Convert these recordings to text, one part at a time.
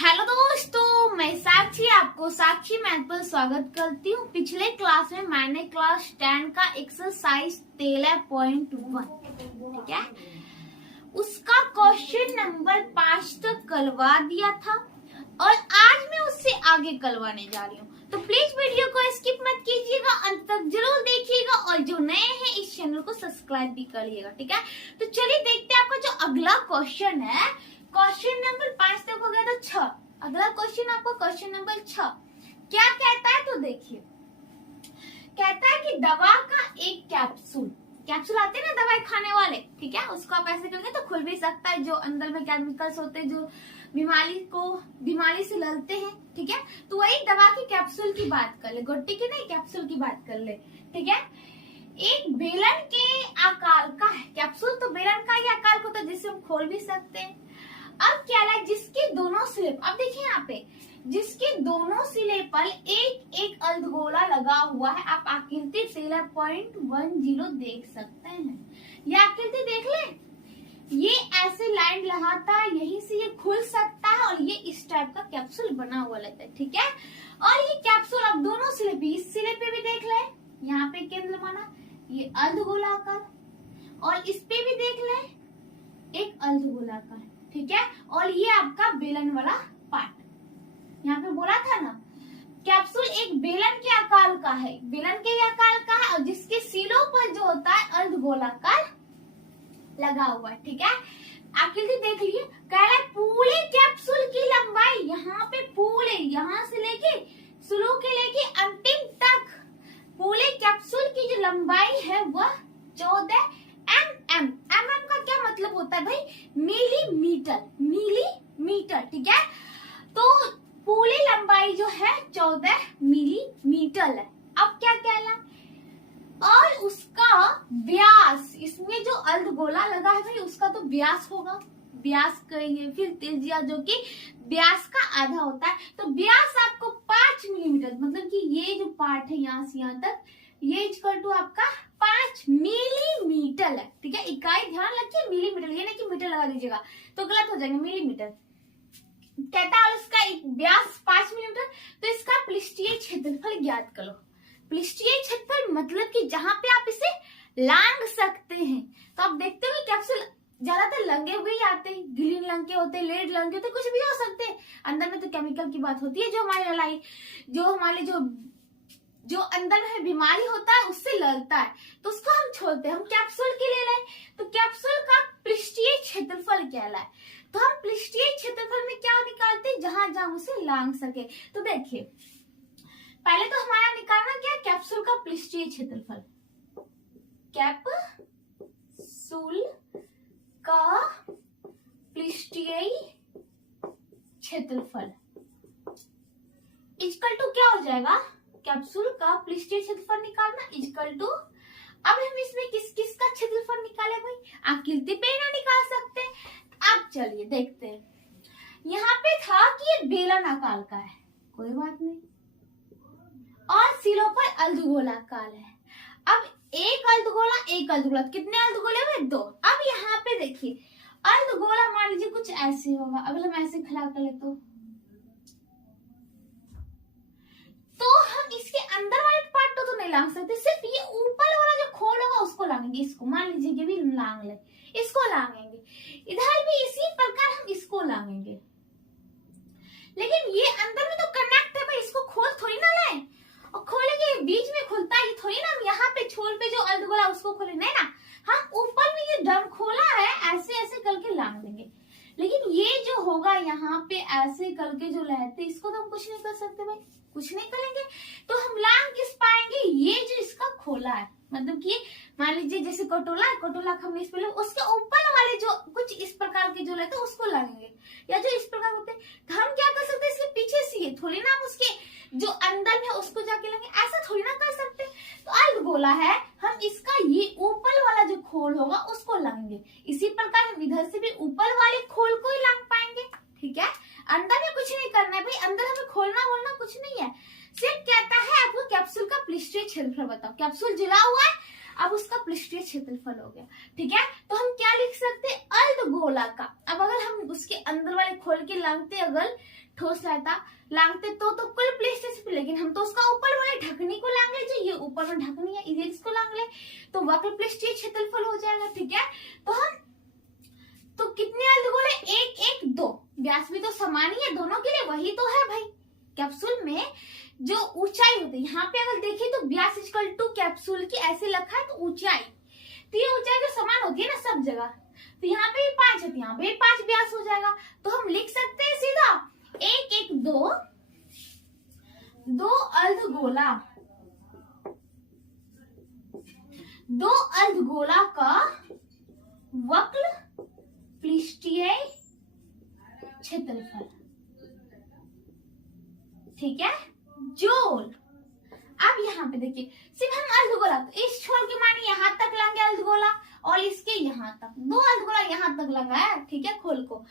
Hello दोस्तों, मैं साक्षी आपको साक्षी मैथ पर स्वागत करती हूँ। पिछले क्लास में मैंने क्लास 10 का एक्सरसाइज 13.1 ठीक है, उसका क्वेश्चन नंबर 5 तक करवा दिया था और आज मैं उससे आगे करवाने जा रही हूँ। तो प्लीज वीडियो को स्किप मत कीजिएगा, अंत तक जरूर देखिएगा और जो नए हैं इस चैनल को सब्सक्राइब भी करिएगा। ठीक है, तो चलिए देखते हैं आपका जो अगला क्वेश्चन है। क्वेश्चन नंबर 5 तक हो गया तो 6। अगला क्वेश्चन आपको क्वेश्चन नंबर 6 क्या कहता है, तो देखिए। कहता है कि दवा का एक कैप्सूल आते हैं ना दवाई खाने वाले, ठीक है, उसको आप ऐसे करेंगे तो खुल भी सकता है। जो अंदर में केमिकल्स होते हैं जो बीमारी से लड़ते हैं, ठीक है, तो वही दवा की कैप्सूल की बात कर ले, गोटी की नहीं, कैप्सूल की बात कर ले। ठीक है, एक बेलन के आकार का है कैप्सूल, तो बेलन का ही आकार होता है जिससे हम खोल भी सकते हैं। अब क्या है, जिसके दोनों सिरे, अब देखिए यहाँ पे जिसके दोनों सिरे पर एक एक अर्धगोला लगा हुआ है। आप आकृति 13.10 देख सकते हैं। ये आकृति देख ले, ये ऐसे लाइन लगाता है, यहीं से ये खुल सकता है और ये इस टाइप का कैप्सूल बना हुआ रहता है। ठीक है, और ये कैप्सूल अब दोनों सिरे पे, इस सिरे पे भी देख ले, यहाँ पे केंद्र माना ये अर्धगोलाकार, और इस पे भी देख ले एक अर्धगोलाकार। ठीक है, और ये आपका बेलन वाला पार्ट, यहाँ पे बोला था ना कैप्सूल एक बेलन के आकार का है, बेलन के आकार का है और जिसके सिरों पर जो होता है अर्धगोलाकार लगा हुआ है। ठीक है, आकृति देख लीजिए, कह रहा है पूरे कैप्सूल की लंबाई, यहाँ पे पूरे, यहाँ से लेके शुरू के लेके अंतिम तक पूरे कैप्सूल की जो लंबाई है वह 14 mm का क्या मतलब होता है भाई, मिलीमीटर। ठीक है, तो पूरी लंबाई जो है 14 मिलीमीटर है। अब क्या कहला, और उसका व्यास, इसमें जो अर्धगोला लगा है भाई उसका तो व्यास होगा, व्यास करेंगे फिर त्रिज्या जो कि व्यास का आधा होता है, तो व्यास आपको 5 मिलीमीटर, मतलब कि ये जो पार्ट है यहाँ से यहाँ तक, ये इक्वल टू आपका 5 मिलीमीटर है। ठीक है, इकाई ध्यान रखिए मिलीमीटर, ये नहीं कि मीटर लगा दीजिएगा तो गलत हो जाएगा, मिलीमीटर कहता है। उसका एक व्यास 5 मिलीमीटर, तो इसका पृष्ठीय क्षेत्रफल ज्ञात करो। पृष्ठीय क्षेत्रफल मतलब कि जहां पे आप इसे लांग सकते हैं। तो आप देखते हो कैप्सूल ज्यादातर लंगे हुए ही आते हैं, ग्रीन लंगे होते हैं, रेड लंगे होते हैं, कुछ भी हो सकते हैं। अंदर में तो केमिकल की बात होती है, जो हमारे लड़ाई, जो हमारे जो अंदर में बीमारी होता है उससे लड़ता है, तो उसको हम छोड़ते हैं, हम कैप्सूल के लिए लाए। तो कैप्सूल का पृष्ठीय क्षेत्रफल क्या है, तो हम पृष्ठीय क्षेत्रफल में क्या निकालते हैं, जहां जहां उसे लांग सके। तो देखिए पहले तो हमारा निकालना क्या है, कैप्सूल का पृष्ठीय क्षेत्रफल, कैप्सूल का पृष्ठीय क्षेत्रफल इक्वल टू क्या हो जाएगा, कैप्सूल का पृष्ठीय क्षेत्रफल निकालना इक्वल टू, अब हम इसमें किस किस का क्षेत्रफल निकाले भाई, आकृति पे ना निकाल सकते। अब चलिए देखते हैं, यहाँ पे था कि ये बेलन आकार का है, कोई बात नहीं, और सिरों पर अर्धगोलाकार है। अब एक अर्धगोला, कितने अर्धगोले हुए, 2। अब यहाँ पे देखिए अर्धगोला मान लीजिए कुछ ऐसे होगा, अगर हम ऐसे खड़ा कर ले तो हम इसके अंदर वाले पार्ट तो नहीं लांग सकते, सिर्फ ये ऊपर वाला जो खोल होगा उसको लांगेंगे। इसको मान लीजिए कि भी लांग ले, इसको लांगेंगे, इधर भी इसी प्रकार हम इसको लांगेंगे। लेकिन ये अंदर में तो कनेक्ट है भाई, इसको खोल थोड़ी ना लाए, और खोलेंगे बीच में खुलता है थोड़ी ना, हम यहाँ पे छोर पे जो अर्धगोला उसको खोले नहीं ना, हम ऊपर में ये ड्रम खोला है ऐसे ऐसे करके लांग देंगे। लेकिन ये जो होगा यहाँ पे ऐसे करके जो रहते, इसको तो हम कुछ नहीं कर सकते भाई, कुछ नहीं करेंगे, तो हम लांग किस पाएंगे, ये जो इसका खोला है, मतलब कि मान लीजिए जैसे कटोला हम इस पे, उसके ऊपर वाले जो कुछ इस प्रकार के जो रहते हैं उसको लाएंगे, या जो इस प्रकार होते हैं, तो हम क्या कर सकते हैं, इसके पीछे से ये थोड़ी ना हम उसके जो अंदर में उसको जाके लेंगे, ऐसा थोड़ी ना कर सकते। तो अर्धगोला है, हम इसका ये ऊपर वाला जो खोल होगा उसको लाएंगे, इसी प्रकार हम इधर से भी ऊपर वाले खोल को ही लांग पाएंगे। ठीक है, अंदर में कुछ नहीं करना है भाई, अंदर हमें खोलना कुछ नहीं है, सिर्फ कहता है आपको कैप्सूल का पृष्ठीय क्षेत्रफल बताओ। कैप्सूल जला हुआ है, अब उसका पृष्ठीय क्षेत्रफल हो गया। ठीक है, तो हम क्या लिख सकते हैं, अर्धगोला का। अब अगर हम उसके अंदर वाले खोल के लांगते अगर ठोस रहता लांगते तो कुल पृष्ठीय क्षेत्रफल, लेकिन हम तो उसका ऊपर वाले ढकनी को लांग ले, जो ये ऊपर में ढकनी है इसे इसको लांग ले, तो वक्र पृष्ठीय क्षेत्रफल हो जाएगा। ठीक है, तो कितने अर्धगोले, 1 1 2, व्यास भी तो समान ही है दोनों के लिए, वही तो है भाई। कैप्सूल में जो ऊंचाई होती है, यहाँ पे अगर देखें तो व्यास इक्वल टू कैप्सूल की ऐसे लिखा है, तो ऊंचाई, तो ये ऊंचाई तो समान होती है ना सब जगह, तो यहाँ पे भी 5 है, यहाँ पे 5 व्यास हो जाएगा। तो हम लिख सकते हैं सीधा 1 1 2, 2 अर्धगोला, 2 अर्धगोला का वक्र पृष्ठीय क्षेत्रफल। ठीक है, जोड़। अब यहाँ पे देखिए, सिर्फ हम अर्धगोला, तो इस छोर के माने यहाँ तक लाएंगे अर्धगोला, और इसके यहाँ तक, 2 अर्धगोला यहाँ तक लगाया। ठीक है, खोल को।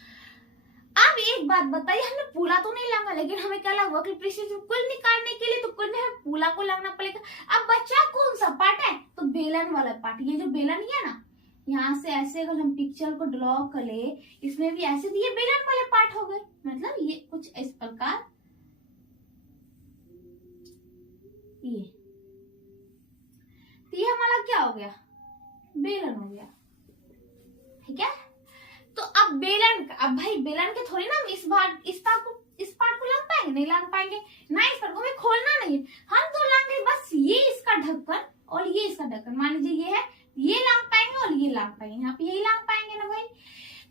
अब एक बात बताइए, हमने पूला तो नहीं लांगा, लेकिन हमें क्या लगा, वक्र पृष्ठीय कुल निकालने के लिए तो कुल में हमें पूला को लाना पड़ेगा। अब बच्चा कौन सा पार्ट है, तो बेलन वाला पार्ट। ये जो बेलन है ना, यहाँ से ऐसे अगर हम पिक्चर को ड्रॉ करें, इसमें भी ऐसे, ये बेलन वाले पार्ट हो गए, मतलब ये कुछ इस प्रकार, ये तो ये हमारा क्या हो गया, बेलन हो गया। ठीक है, तो अब बेलन, अब भाई बेलन के थोड़ी ना हम इस पार्ट को लांग पाएंगे, नहीं लांग पाएंगे ना, इस पार्ट को हमें खोलना नहीं है, हम तो लांगे बस ये इसका ढक्कन और ये इसका ढक्कन। मान लीजिए ये है, ये लांग पाएंगे और ये लांग पाएंगे, यहाँ पे यही लांग पाएंगे ना भाई,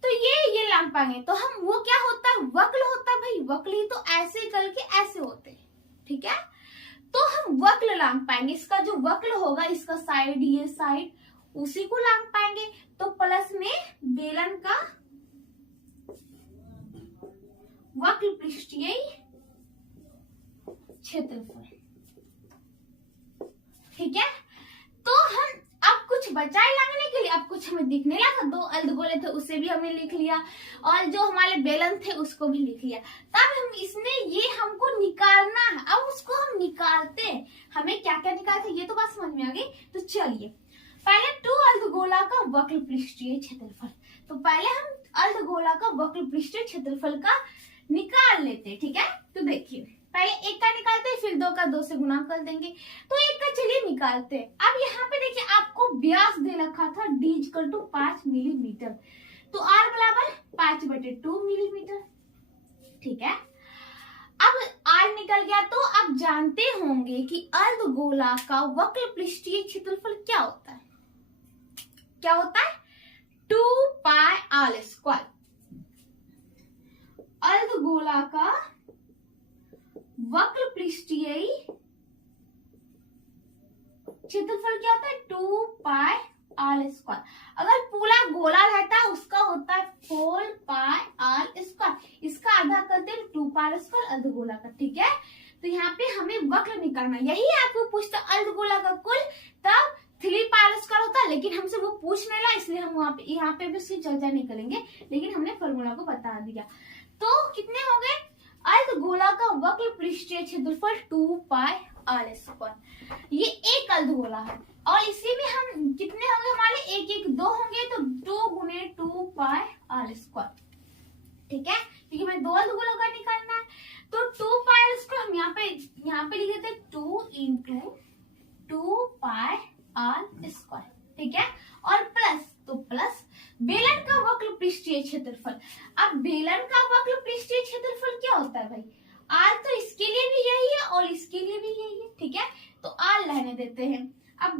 तो ये लांग पाएंगे। तो हम वो क्या होता है, वक्र होता है भाई, वक्र ही तो ऐसे करके ऐसे होते हैं। ठीक है, तो हम वक्र लांग पाएंगे, इसका जो वक्र होगा, इसका साइड, ये साइड, उसी को लांग पाएंगे। तो प्लस में बेलन का वक्र पृष्ठीय क्षेत्रफल। ठीक है, तो हम अब कुछ बचाए लांगने के लिए, अब कुछ हमें दिखने लगा, 2 अर्धगोले थे उसे भी हमने लिख लिया, और जो हमारे बेलन थे उसको भी लिख लिया। तब हम इसमें ये हमको निकालना है, अब उसको हम निकालते हैं। हमें क्या क्या निकालते हैं ये तो बात समझ में आ गई। तो चलिए पहले 2 अर्धगोला का वक्र पृष्ठीय क्षेत्रफल, तो पहले हम अर्धगोला का वक्र पृष्ठीय क्षेत्रफल का निकाल लेते हैं। ठीक है, तो देखिए पहले 1 का निकालते हैं, फिर 2 का 2 से गुना कर देंगे, तो 1 का चलिए निकालते हैं। अब यहाँ पे देखिए आपको व्यास दे रखा था d इक्वल टू 5 मिलीमीटर, तो r बराबर 5/2 मिलीमीटर। ठीक है, अब r निकल गया, तो अब जानते होंगे कि अर्धगोला का वक्र पृष्ठीय क्षेत्रफल क्या होता है, क्या होता है, 2πr²। अर्धगोला का वक्र पृष्ठीय क्षेत्रफल क्या होता है, 2πr²। अगर पूरा गोला रहता है उसका होता है 4πr², इसका आधा करते हैं 2πr² अर्धगोला का। ठीक है, तो यहाँ पे हमें वक्र निकालना, यही आपको पूछता अर्धगोला का कुल, तब 3πr² होता है, लेकिन हमसे वो पूछ नहीं रहा, इसलिए हम यहाँ पे भी उसकी चर्चा नहीं करेंगे, लेकिन हमने फॉर्मूला को बता दिया। तो कितने हो गए, अर्धगोला का वक्र पृष्ठीय क्षेत्रफल 2πr²। ये एक अर्धगोला है, और इसी में हम कितने होंगे, हमारे 1 1 2 होंगे, तो 2 गुने 2πr²। ठीक है, क्योंकि हमें 2 अर्धगोलों का निकालना है, तो 2πr² हम यहाँ पे लिख देते 2 × 2πr²। ठीक है, और प्लस, तो प्लस बेलन का वक्र पृष्ठीय क्षेत्रफल। अब बेलन का वक्र पृष्ठीय क्षेत्रफल क्या होता है भाई, r तो इसके लिए भी यही है और इसके लिए भी यही है। ठीक है, तो r रहने देते हैं। अब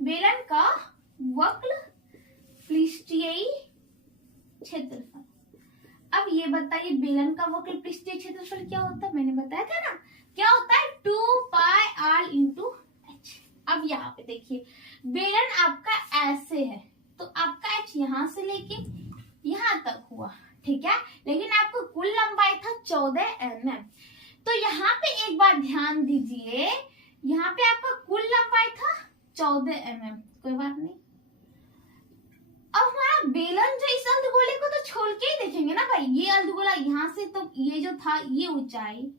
बेलन का वक्र पृष्ठीय क्षेत्रफल, अब ये बताइए बेलन का वक्र पृष्ठीय क्षेत्रफल क्या होता है, मैंने बताया था ना, क्या होता है 2πr × h। अब यहाँ पे देखिए बेलन आपका ऐसे है, तो आपका h यहाँ से लेके यहाँ तक हुआ। ठीक है, लेकिन आपको कुल लंबाई था 14 mm। तो यहाँ पे एक बार ध्यान दीजिए, यहाँ पे आपका कुल लंबाई था 14 mm, कोई बात नहीं। अब हमारा बेलन जो इस अर्धगोले को तो छोड़ के ही देखेंगे ना भाई, ये अर्धगोला यहाँ से, तो ये जो था ये ऊंचाई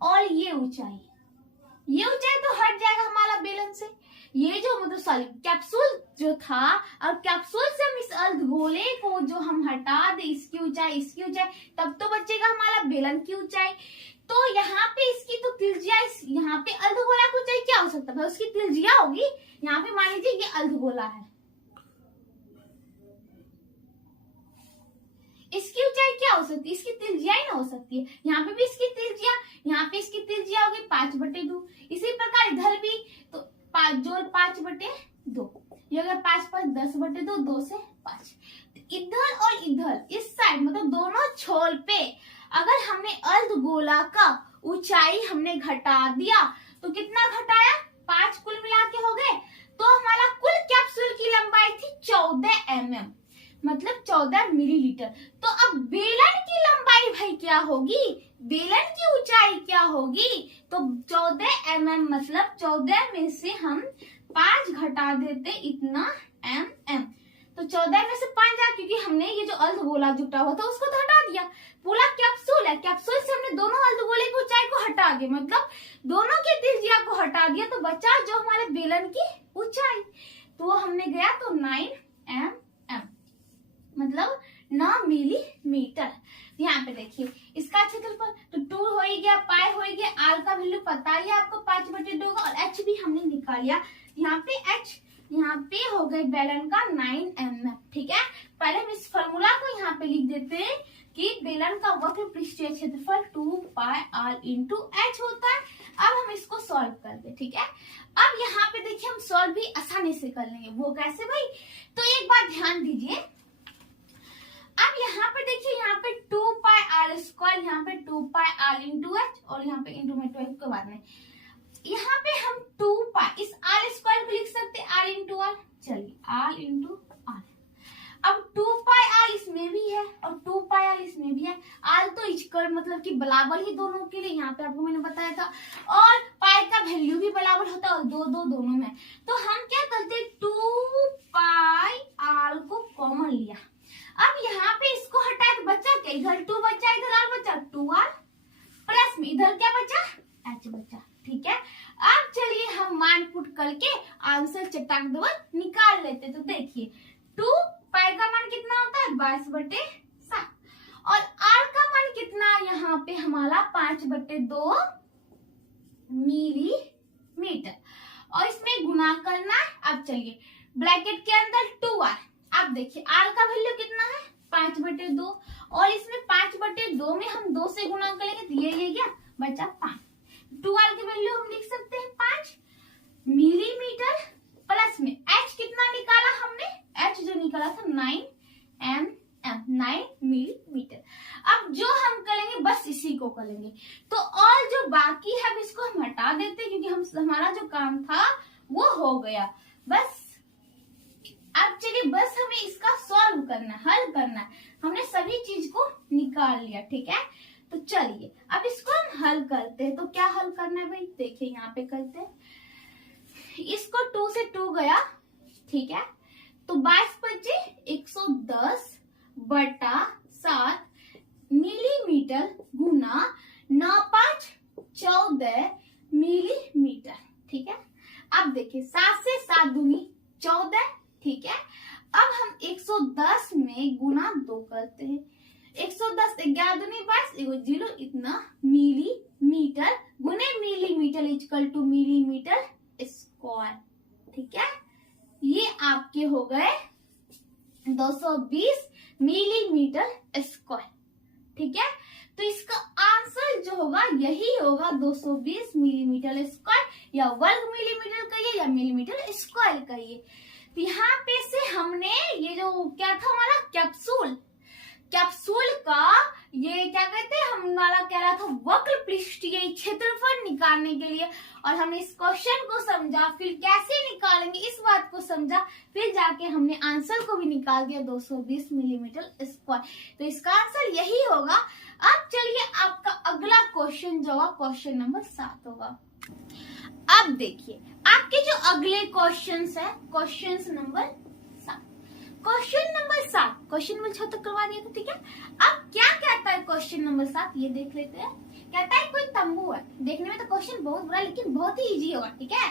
और ये ऊंचाई, ये ऊंचाई तो हट जाएगा हमारा बेलन से। ये जो मतलब सॉरी कैप्सूल जो था, और कैप्सूल से हम इस अर्धगोले को जो हम हटा दे, इसकी ऊंचाई तब तो बचेगा हमारा बेलन की ऊंचाई। तो यहाँ पे इसकी तो त्रिज्या, यहाँ पे अर्धगोला की ऊंचाई क्या हो सकता है, उसकी त्रिज्या होगी। यहाँ पे मान लीजिए ये अर्धगोला है, इसकी ऊंचाई क्या हो सकती है, इसकी त्रिज्या ही ना हो सकती है। यहाँ पे भी इसकी त्रिज्या, यहाँ पे इसकी त्रिज्या होगी 5/2। इसी प्रकार इधर भी तो 5 जोड़ 5/2, ये अगर 5 5 10/2, 2 से 5। इधर और इधर इस साइड मतलब दोनों छोर पे अगर हमने अर्धगोला का ऊंचाई हमने घटा दिया तो कितना घटाया, 5 कुल मिला के हो गए। तो हमारा कुल कैप्सूल की लंबाई थी 14 mm, मतलब 14 मिलीलीटर। तो अब बेलन की लंबाई भाई क्या होगी, बेलन की ऊंचाई क्या होगी, तो 14 mm मतलब 14 में से हम 5 घटा देते, इतना mm। तो 14 में से 5 जा, क्योंकि हमने ये जो अर्धगोला जुटा हुआ था उसको तो हटा दिया। पूरा कैप्सूल है, कैप्सूल से हमने दोनों अर्धगोले की ऊंचाई को हटा दिया, मतलब दोनों की त्रिज्या को हटा दिया, तो बचा जो हमारे बेलन की ऊंचाई, तो हमने गया तो 9 mm, मतलब 9 मिलीमीटर। यहाँ पे देखिए इसका क्षेत्रफल तो 2 हो ही गया, पाई हो ही गया, आर का वैल्यू पता ही आपको 5/2 का, और एच भी हमने निकाल लिया। यहाँ पे एच, यहाँ पे हो गए बेलन का 9 mm, ठीक है। पहले हम इस फॉर्मूला को यहाँ पे लिख देते हैं कि बेलन का वक्र पृष्ठीय क्षेत्रफल 2πr × h होता है। अब हम इसको सॉल्व कर दे, ठीक है। अब यहाँ पे देखिए हम सॉल्व भी आसानी से कर लेंगे, वो कैसे भाई, तो एक बात ध्यान दीजिए। अब यहाँ पे देखिए, यहाँ पे 2πr², यहाँ पे 2πr × h, और यहाँ पे इंटू में 12 के बाद में यहाँ पे हम 2π इस r² को लिख सकते r × r, चलिए r × r। अब 2πr इसमें भी है और 2πr इसमें भी है, r तो इक्वल मतलब कि बराबर ही दोनों के लिए, यहाँ पे आपको मैंने बताया था, और पाई का वैल्यू भी बराबर होता है, और 2 2 दोनों में। तो हम क्या करते, 2πr को कॉमन लिया। अब यहाँ पे इसको हटाए तो बचा क्या, इधर 2 बचा, इधर r बचा, 2r प्लस में इधर क्या बचा, h बचा, ठीक है। अब चलिए हम मान पुट करके आंसर चटाक दबल निकाल लेते। तो देखिए 2 पाई का मान कितना होता है, 22/7, और r का मान कितना, यहाँ पे हमारा 5/2 मिलीमीटर, और इसमें गुना करना है। अब चलिए ब्रैकेट के अंदर 2r, अब देखिए r का वैल्यू कितना है, 5/2, और इसमें 5/2 में हम 2 से गुना करेंगे तो ये गया, बचा 5। 2r की वैल्यू हम लिख सकते हैं 5 मिलीमीटर, प्लस में h कितना निकाला हमने, h जो निकाला था 9 mm, 9 मिलीमीटर। अब जो हम करेंगे बस इसी को करेंगे, तो और जो बाकी है इसको हम हटा देते हैं, क्योंकि हमारा जो काम था वो हो गया बस। अब चलिए बस हमें इसका सॉल्व करना, हल करना है, हमने सभी चीज को निकाल लिया, ठीक है। तो चलिए अब इसको हम हल करते हैं। तो क्या हल करना है भाई, देखिए यहाँ पे करते हैं, इसको 2 से 2 गया, ठीक है। तो 22/110/7 मिलीमीटर गुना 9 5 14 मिलीमीटर, ठीक है। अब देखिए 7 से 7 दूनी 14, ठीक है। अब हम 110 में गुना 2 करते हैं, 110 11 दूनी 22, 0 इतना मिलीमीटर गुने millimetre equal two millimetre square, ठीक है। ये आपके हो गए 220 मिलीमीटर स्क्वायर, ठीक है। तो इसका आंसर जो होगा यही होगा, 220 मिलीमीटर स्क्वायर, या वर्ग मिलीमीटर कहिए या मिलीमीटर स्क्वायर कहिए। तो यहाँ पे से हमने ये जो क्या था हमारा कैप्सूल का ये क्या कहते हैं, हमारा कह रहा था वक्र पृष्ठीय क्षेत्रफल निकालने के लिए, और हमने इस क्वेश्चन को समझा, फिर कैसे निकालेंगे इस बात को समझा, फिर जाके हमने आंसर को भी निकाल दिया 220 मिलीमीटर स्क्वायर। तो इसका आंसर यही होगा। अब चलिए आपका अगला क्वेश्चन जो होगा क्वेश्चन नंबर 7 होगा। अब देखिए आपके जो अगले क्वेश्चंस है, क्वेश्चन नंबर 7, क्वेश्चन नंबर 6 तक करवा दिया था, ठीक है। अब क्या कहता है क्वेश्चन नंबर 7, ये देख लेते हैं। कहता है कोई तंबू है। देखने में तो क्वेश्चन बहुत बुरा लेकिन बहुत ही इजी होगा, ठीक है,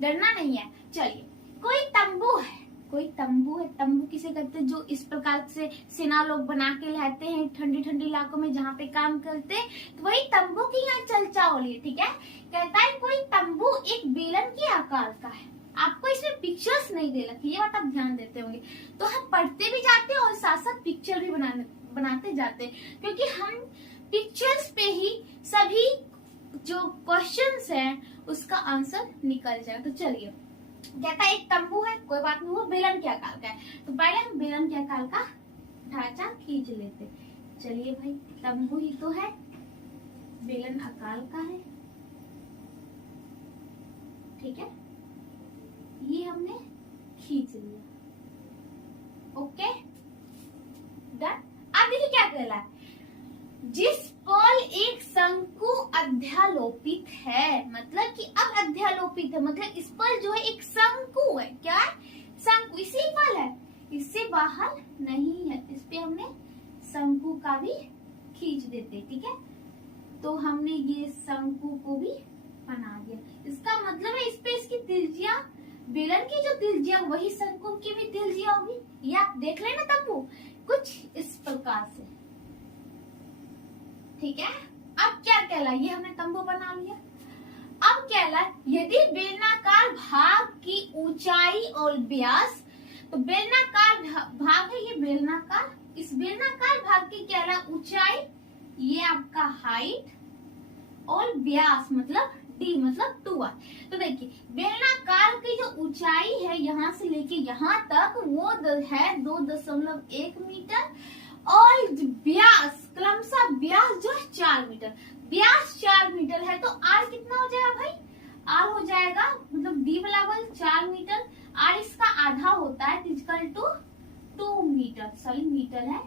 डरना नहीं है। चलिए, कोई तंबू है, कोई तंबू है। तंबू किसे कहते हैं? जो इस प्रकार से सेना लोग बना के रहते हैं ठंडी ठंडी इलाकों में जहाँ पे काम करते हैं, तो वही तंबू की यहाँ चर्चा हो रही है, ठीक है। कहता है कोई तंबू एक बेलन के आकार का है। आपको इसमें पिक्चर्स नहीं दे रखी, ये बात आप ध्यान देते होंगे। तो हम पढ़ते भी जाते हैं और साथ साथ पिक्चर भी बनाते जाते हैं, क्योंकि हम पिक्चर्स पे ही सभी जो क्वेश्चंस हैं उसका आंसर निकल जाए। तो चलिए, कहता है एक तंबू है, कोई बात नहीं, वो बेलन के आकार का है। तो पहले हम बेलन के आकार का ढांचा खींच लेते। चलिए भाई, तंबू ही तो है, बेलन आकार का है, ठीक है, ये हमने खींच लिया। Okay done. अब देखिए क्या कह रहा है, जिस पर एक शंकु अध्यालोपित है, मतलब कि अब अध्यालोपित है, मतलब इस पर जो है एक शंकु है। क्या है? शंकु। इसी पर है, इससे बाहर नहीं है। इस पे हमने शंकु का भी खींच देते, ठीक है। तो हमने ये शंकु को भी बना दिया। इसका मतलब है इस पे इसकी त्रिज्या, बेलन की जो त्रिज्या वही शंकु की भी त्रिज्या होगी। ये आप देख लेना तंबू कुछ इस प्रकार से, ठीक है। अब क्या कहला, ये हमने तंबू बना लिया। अब कहला, यदि बेलनाकार भाग की ऊंचाई और व्यास, तो बेलनाकार भाग है ये बेलनाकार, इस बेलनाकार भाग की कहला ऊंचाई, ये आपका हाइट, और व्यास मतलब डी मतलब 2r। तो देखिए, बेलनाकार की जो ऊंचाई है यहाँ से लेके यहाँ तक वो है 2.1 मीटर, और व्यास क्रमशः व्यास जो है 4 मीटर। व्यास 4 मीटर है तो आर कितना हो जाएगा भाई? आर हो जाएगा मतलब डी बराबर 4 मीटर, आर इसका आधा होता है equal to 2 metre. Sorry metre है,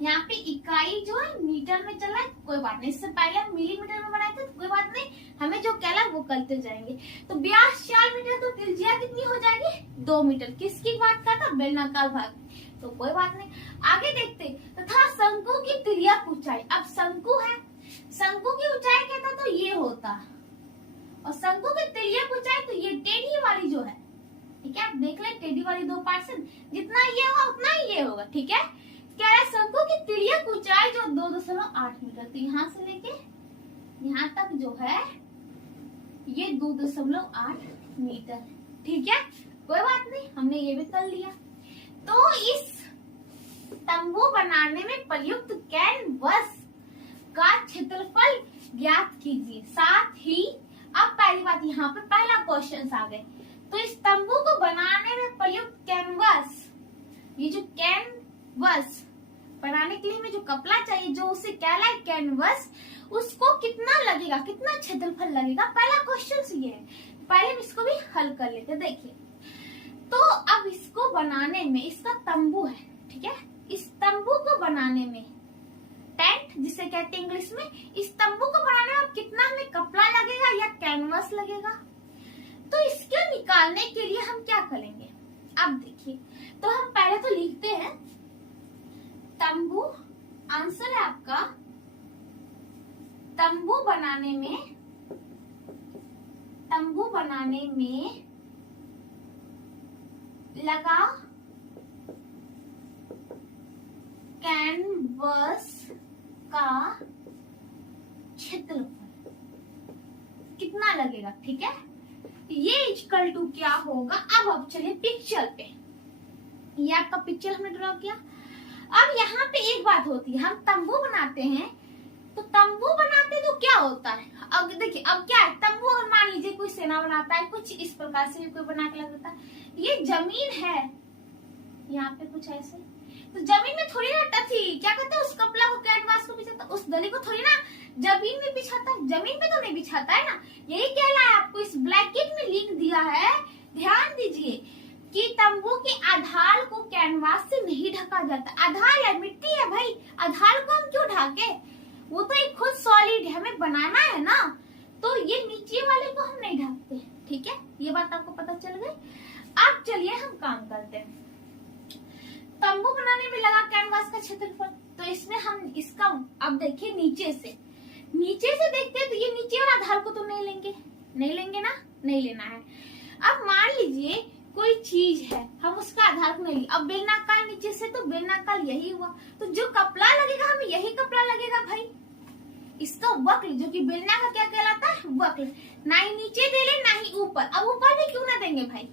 यहाँ पे इकाई जो है मीटर में चला है, कोई बात नहीं। इससे पहले हम मिलीमीटर में बनाए थे, कोई बात नहीं, हमें जो कहला वो करते जाएंगे। तो व्यास 4 मीटर, तो त्रिज्या कितनी हो जाएगी? 2 मीटर। किसकी बात का था? बेलनाकार भाग, तो कोई बात नहीं। आगे देखते, तथा शंकु की तिर्यक ऊंचाई। अब शंकु है, शंकु की ऊंचाई क्या था? तो ये होता, और शंकु की तिर्यक ऊंचाई तो ये टेढ़ी वाली जो है, ठीक है। आप देख ले, टेढ़ी वाली 2%, जितना ये होगा उतना ही ये होगा, ठीक है। क्या है? शंकु की तिर्यक ऊंचाई जो 2.8 मीटर, तो यहाँ से लेके यहाँ तक जो है ये 2.8 मीटर, ठीक है। कोई बात नहीं, हमने ये भी कर लिया। तो इस तंबू बनाने में प्रयुक्त कैनवस का क्षेत्रफल ज्ञात कीजिए। साथ ही अब पहली बात, यहाँ पे पहला क्वेश्चन आ गए। तो इस तंबू को बनाने में प्रयुक्त कैनवस, ये जो कैनवस बनाने के लिए हमें जो कपड़ा चाहिए, जो उसे कहला है कैनवस, उसको कितना लगेगा, कितना क्षेत्रफल लगेगा, पहला क्वेश्चन ये है। पहले हम इसको भी हल कर लेते। देखिए, तो अब इसको बनाने में, इसका तंबू है, ठीक है, इस तंबू को बनाने में, टेंट जिसे कहते हैं इंग्लिश में, इस तंबू को बनाने में कितना हमें कपड़ा लगेगा या कैनवस लगेगा। तो इसको निकालने के लिए हम क्या करेंगे? अब देखिए, तो हम पहले तो लिखते हैं तंबू, आंसर है आपका तंबू बनाने में लगा कैनवस का क्षेत्रफल कितना लगेगा, ठीक है। ये इक्वल टू क्या होगा? अब चलिए पिक्चर पे, ये आपका पिक्चर हमने ड्रॉ किया। अब यहाँ पे एक बात होती है, हम तंबू बनाते हैं, तो तंबू बनाते तो क्या होता है? अब देखिए, अब क्या है तंबू, और मान लीजिए कोई सेना बनाता है, कुछ इस प्रकार से भी कोई बना के लगाता है। ये जमीन है, यहाँ पे कुछ ऐसे, तो जमीन में थोड़ी ना टथी, क्या कहते हैं उस कपड़ा को, कैनवास को बिछाता, उस दली को थोड़ी ना जमीन में बिछाता है, जमीन में तो नहीं बिछाता है ना। यही कहना है आपको, इस ब्लैकेट में लिख दिया है, ध्यान दीजिए कि तंबू के आधार को कैनवास से नहीं ढका जाता। आधार है मिट्टी है भाई, आधार को हम क्यों ढाके? वो तो एक खुद सॉलिड है, हमें बनाना है ना, तो ये नीचे वाले को हम नहीं ढकते, ठीक है। ये बात आपको पता चल गई। अब चलिए हम काम करते हैं। तंबू बनाने में लगा कैनवास का क्षेत्रफल, तो इसमें हम इसका, अब देखिए नीचे से, नीचे से देखते हैं तो ये नीचे वाला आधार को तो नहीं लेंगे ना, नहीं लेना है। अब मान लीजिए कोई चीज है, हम उसका आधार को नहीं लिए। अब बेलनाकार नीचे से तो बेलनाकार यही हुआ, तो जो कपड़ा लगेगा हमें यही कपड़ा लगेगा भाई। इसका वक्र जो कि बेलना का क्या कहलाता है, वक्र। ना ही नीचे दे ले ना ही ऊपर। अब ऊपर भी क्यों ना देंगे भाई,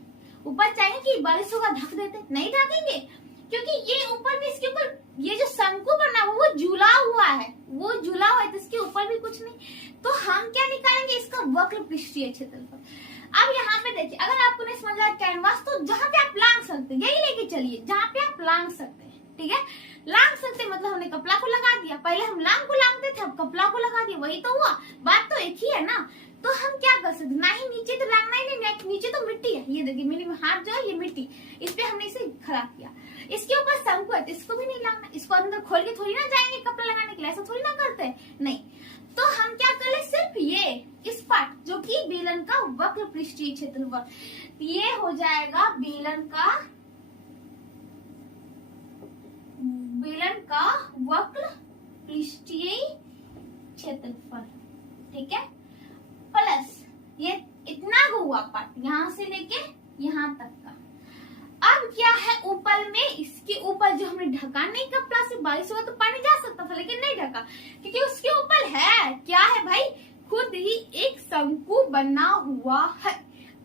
ऊपर चाहिए कि बारिशों का ढक देते, नहीं ढकेंगे क्योंकि ये ऊपर भी, इसके ऊपर ये जो शंकु बना वो जुला हुआ है, तो इसके ऊपर भी कुछ नहीं। तो हम क्या निकालेंगे, इसका वक्र पृष्ठीय क्षेत्रफल। अब यहाँ पे देखिए, अगर आपको नहीं समझ आया कैनवास, तो जहाँ पे आप लांग सकते हैं यही लेके चलिए, जहाँ पे आप लांग सकते हैं, ठीक है। लांग सकते मतलब हमने कपड़ा को लगा दिया, पहले हम लांग को लांगते थे, अब कपड़ा को लगा दिया, वही तो हुआ, बात तो एक ही है ना। तो हम क्या कर सकते, ना ही नीचे तो लांगना ही नहीं, नीचे तो मिट्टी है, ये देखिए मेरे हाथ जो है ये मिट्टी, इस पे हमने इसे खड़ा किया। इसके ऊपर शंकु है तो इसको भी नहीं लांगना, इसको अंदर खोल के थोड़ी ना जाएंगे कपड़ा लगाने के लिए, ऐसा थोड़ी ना करते हैं, नहीं। तो हम क्या कर ले, सिर्फ ये इस पार्ट जो कि बेलन का वक्र पृष्ठीय क्षेत्रफल, ये हो जाएगा बेलन का वक्र पृष्ठीय क्षेत्रफल, ठीक है। प्लस ये इतना हुआ पार्ट यहाँ से लेके यहाँ तक का। अब क्या है ऊपर में, इसके ऊपर जो हमने ढका नहीं कपड़ा से, बारिश हुआ तो पानी जा सकता था लेकिन नहीं ढका, क्योंकि उसके ऊपर है क्या है भाई, खुद ही एक शंकु बना हुआ है।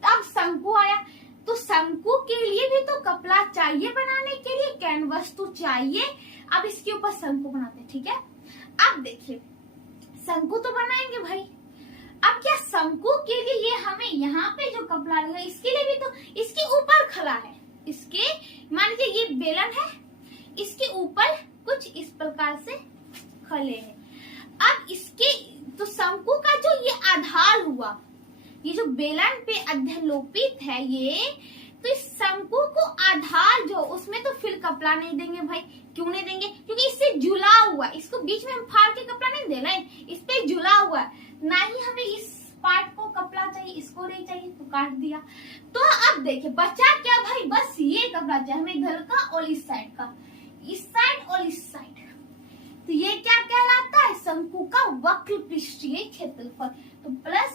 अब शंकु आया तो शंकु के लिए भी तो कपड़ा चाहिए बनाने के लिए, कैनवस तो चाहिए। अब इसके ऊपर शंकु बनाते हैं, ठीक है। अब देखिए शंकु तो बनाएंगे भाई, अब क्या शंकु के लिए ये हमें यहाँ पे जो कपड़ा लगा इसके लिए भी तो इसके ऊपर खड़ा है, इसके मान लीजिए ये बेलन है, इसके ऊपर कुछ इस प्रकार से खले हैं। अब इसके तो शंकु का जो ये आधार हुआ, ये जो बेलन पे अध्यलोपित है ये, तो इस शंकु को आधार जो उसमें तो फिर कपड़ा नहीं देंगे भाई। क्यों नहीं देंगे, क्योंकि इससे जुला हुआ, इसको बीच में हम फाड़ के कपड़ा नहीं दे रहे हैं, इस पे जुला हुआ है। ना ही हमें इस पार्ट को कपड़ा चाहिए, इसको नहीं चाहिए तो काट दिया। तो अब देखिए बचा क्या भाई, बस ये कपड़ा चाहिए हमें इधर का और इस साइड का, इस साइड और इस साइड। तो ये क्या कहलाता है, शंकु का वक्र पृष्ठीय क्षेत्रफल। तो प्लस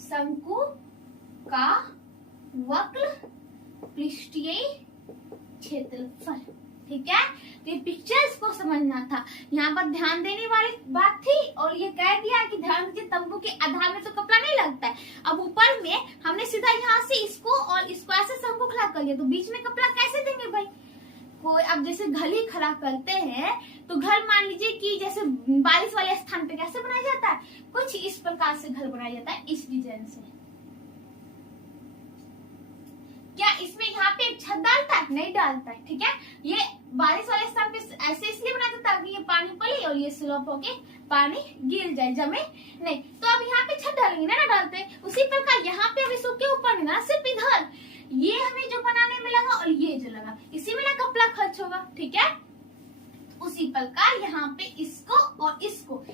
शंकु का वक्र पृष्ठीय क्षेत्रफल, ठीक है। तो ये पिक्चर्स को समझना था, यहाँ पर ध्यान देने वाली बात थी। और ये कह दिया कि ध्यान दीजिए तंबू के आधार में तो कपड़ा नहीं लगता है। अब ऊपर में हमने सीधा यहाँ से इसको और इसको ऐसे शंकु खड़ा कर लिया, तो बीच में कपड़ा कैसे देंगे भाई कोई। अब जैसे घर ही खड़ा करते हैं तो घर मान लीजिए कि जैसे बारिश वाले स्थान पे कैसे बनाया जाता है, कुछ इस प्रकार से घर बनाया जाता है, इस डिजाइन से। क्या इसमें यहाँ पे एक छत डालता है, नहीं डालता है, ठीक है। ये बारिश वाले स्थान पे ऐसे इसलिए बनाया जाता है ताकि ये पानी पड़े और ये स्लोप होके पानी गिर जाए, जमे नहीं। तो अब यहाँ पे छत डालेंगे ना डालते हैं, उसी प्रकार यहाँ पे अब इसको के ऊपर नहीं, सिर्फ इधर ये हमें जो बनाने में लगा और ये जो लगा, इसी में ना कपड़ा खर्च होगा, ठीक है। उसी प्रकार यहाँ पे इसको और इसको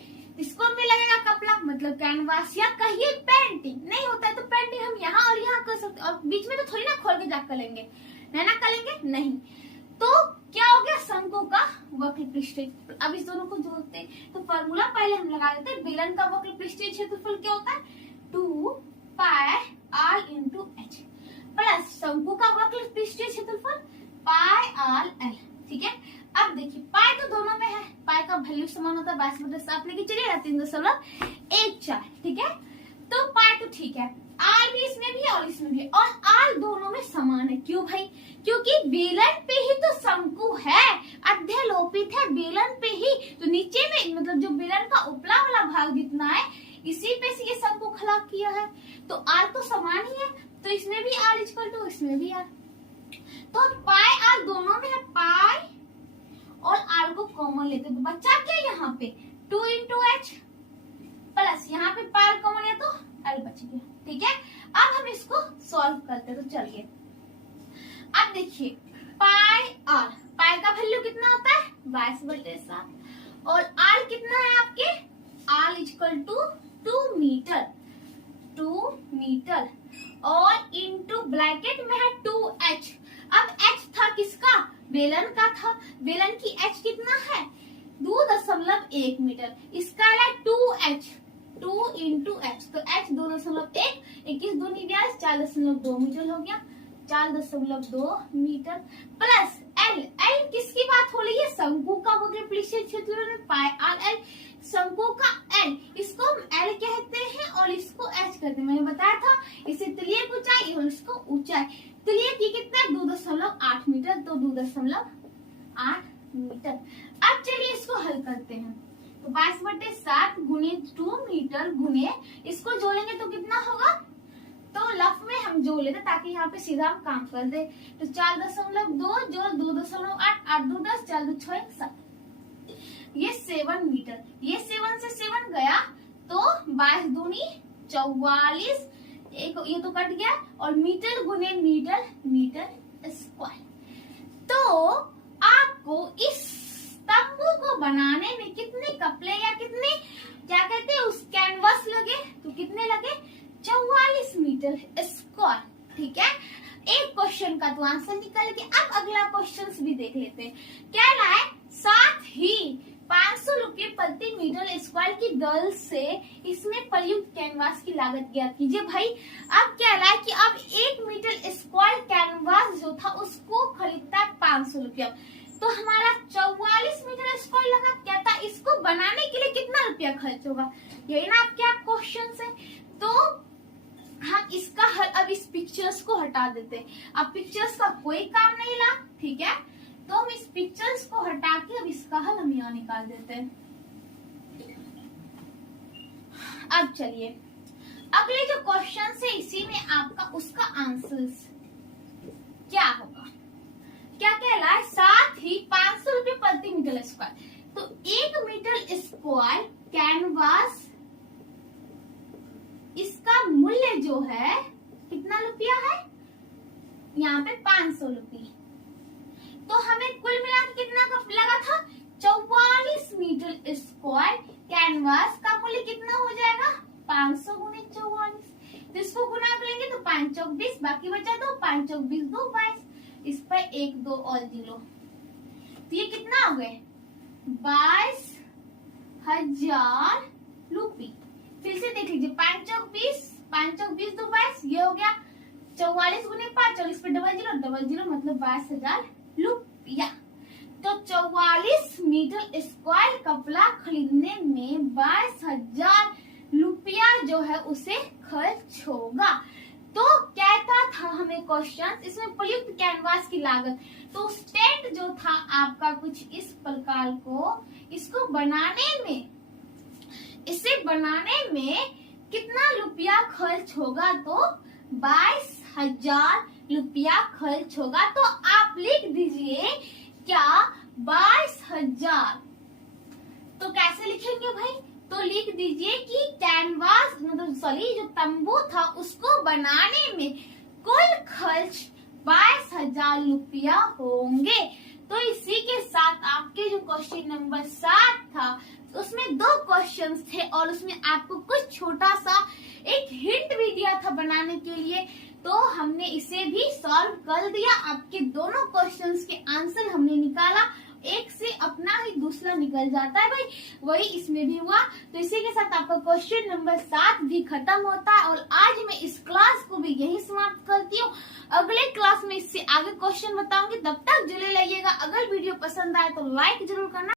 में लगेगा कपड़ा, मतलब कैनवास या कहिए पेंटिंग। नहीं होता है तो पेंटिंग हम यहाँ और यहाँ कर सकते, और बीच में तो थोड़ी ना खोल के जा करेंगे, ना करेंगे नहीं। तो क्या हो गया, शंकु का वक्र पृष्ठीय। अब इस दोनों को जोड़ते हैं तो फॉर्मूला पहले हम लगा देते हैं। बेलन का वक्र पृष्ठीय क्षेत्रफल क्या होता है, 2 पाई r इंटू h, प्लस शंकु का वक्र पृष्ठीय क्षेत्रफल पाई r l, ठीक है। अब देखिए पाई तो दोनों में है, पाई का वैल्यू समान होता है 22/7 लेके चलिए 3.14, ठीक है। तो पाई तो ठीक है, आर भी इसमें भी है और इसमें भी है, और आर दोनों में समान है। क्यों भाई, क्योंकि बेलन पे ही तो शंकु है, अध्यलोपित है बेलन पे ही, तो नीचे में मतलब जो बेलन का उपला वाला भाग जितना है इसी पे से ये शंकु खड़ा किया है, तो आर तो समान ही है, तो इसमें भी आर इक्वल टू इसमें भी आर। तो पाई आर दोनों में है, पाई और आर को कॉमन लेते तो बच्चा क्या यहाँ पे 2 इंटू एच, प्लस यहाँ पे पाई कॉमन है तो एल बच गया, ठीक है। अब हम इसको सॉल्व करते तो चलिए। अब देखिए पाई का वैल्यू कितना होता है 22/7, और आर कितना है आपके, आर इक्वल टू 2 मीटर और इंटू ब्रैकेट में है 2h। अब h था किसका, बेलन का था, बेलन की h कितना है 2.1 1 मीटर। इसका है 2h, 2 इंटू एच, तो h 2.1, 21 दूनी 42, 4.2 मीटर हो गया, 4.2 मीटर प्लस एल। एल किसकी बात हो रही है? शंकु का हो गया पृष्ठीय क्षेत्रफल में पाई आर एल, शंकु का एल, इसको हम एल कहते हैं और इसको एच कहते हैं। मैंने बताया था इसे तलीय ऊंचाई और इसको ऊंचाई। तलीय की कितना है? 2.8 मीटर, तो 2.8 मीटर। अब चलिए इसको हल करते हैं। तो 22/7 गुणे 2 मीटर गुणे इसको जोड़ेंगे तो कितना होगा? तो लफ में हम जोड़ लेते ताकि यहाँ पे सीधा हम काम कर दे। तो 4.2 जो 2.8, 8 2 10, 4 2 6 7, ये 7 मीटर। ये 7 से 7 गया तो 22 दूनी 44, एक ये तो कट गया, और मीटर गुने मीटर, मीटर स्क्वायर। तो आपको इस तंबू को बनाने में कितने कपड़े या कितने क्या कहते हैं उस कैनवास लगे? तो कितने लगे? 44 मीटर स्क्वायर। ठीक है, एक क्वेश्चन का तो आंसर निकल गया। अब अगला क्वेश्चन भी देख लेते हैं। कह रहा है साथ ही 500 रुपये प्रति मीटर स्क्वायर की दर से इसमें प्रयुक्त कैनवास की लागत ज्ञात कीजिए। भाई अब कह रहा है कि अब 1 मीटर स्क्वायर कैनवास जो था उसको खरीदता है 500 रुपया, तो हमारा 44 मीटर स्क्वायर लगा। क्या था? इसको बनाने के लिए कितना रुपया खर्च होगा? यही ना आपके आप क्वेश्चन है। तो हम इसका हल अब इस पिक्चर्स को हटा देते हैं। अब पिक्चर्स का कोई काम नहीं ला, ठीक है, तो हम इस पिक्चर्स को हटा के अब इसका हल हम यहाँ निकाल देते हैं। अब चलिए अगले जो क्वेश्चन है इसी में आपका उसका आंसर क्या होगा? क्या कह रहा है? साथ ही 500 रुपये प्रति मीटर स्क्वायर, तो 1 मीटर स्क्वायर कैनवास इसका मूल्य जो है कितना रुपया है? यहाँ पे 500 रुपये। तो हमें कुल मिला के कितना का लगा था? 44 मीटर स्क्वायर कैनवास का मूल्य कितना हो जाएगा? 500 गुणे 44। तो इसको गुना करेंगे तो 5 चौक 20, बाकी बचा 2, 5 चौक 20, 2 22, इस पर 1 2 और 0, तो ये कितना हो गए? 22,000 रुपये। फिर से देख लीजिए, 5 चौक 20, 5 चौक 20, 2 22, ये हो गया 44 गुने 5, 44 पे डबल जीरो मतलब 22,000 रुपया। तो 44 मीटर स्क्वायर कपड़ा खरीदने में 22,000 रुपया जो है उसे खर्च होगा। तो कहता था हमें क्वेश्चन इसमें प्रयुक्त कैनवास की लागत, तो स्टैंड जो था आपका कुछ इस प्रकार को, इसको बनाने में कितना रुपया खर्च होगा? तो 22,000 रुपया खर्च होगा। तो आप लिख दीजिए क्या 22,000। तो कैसे लिखेंगे भाई? तो लिख दीजिए कि कैनवास मतलब सॉरी जो तंबू था उसको बनाने में कुल खर्च 22,000 रुपया होंगे। तो इसी के साथ आपके जो क्वेश्चन नंबर 7 था उसमें 2 क्वेश्चंस थे और उसमें आपको कुछ छोटा सा एक हिंट भी दिया था बनाने के लिए, तो हमने इसे भी सॉल्व कर दिया। आपके दोनों क्वेश्चंस के आंसर हमने निकाला, एक से अपना ही दूसरा निकल जाता है भाई, वही इसमें भी हुआ। तो इसी के साथ आपका क्वेश्चन नंबर 7 भी खत्म होता है और आज मैं इस क्लास को भी यही समाप्त करती हूँ। अगले क्लास में इससे आगे क्वेश्चन बताऊंगी, तब तक जुड़े रहिएगा। अगर वीडियो पसंद आए तो लाइक जरूर करना।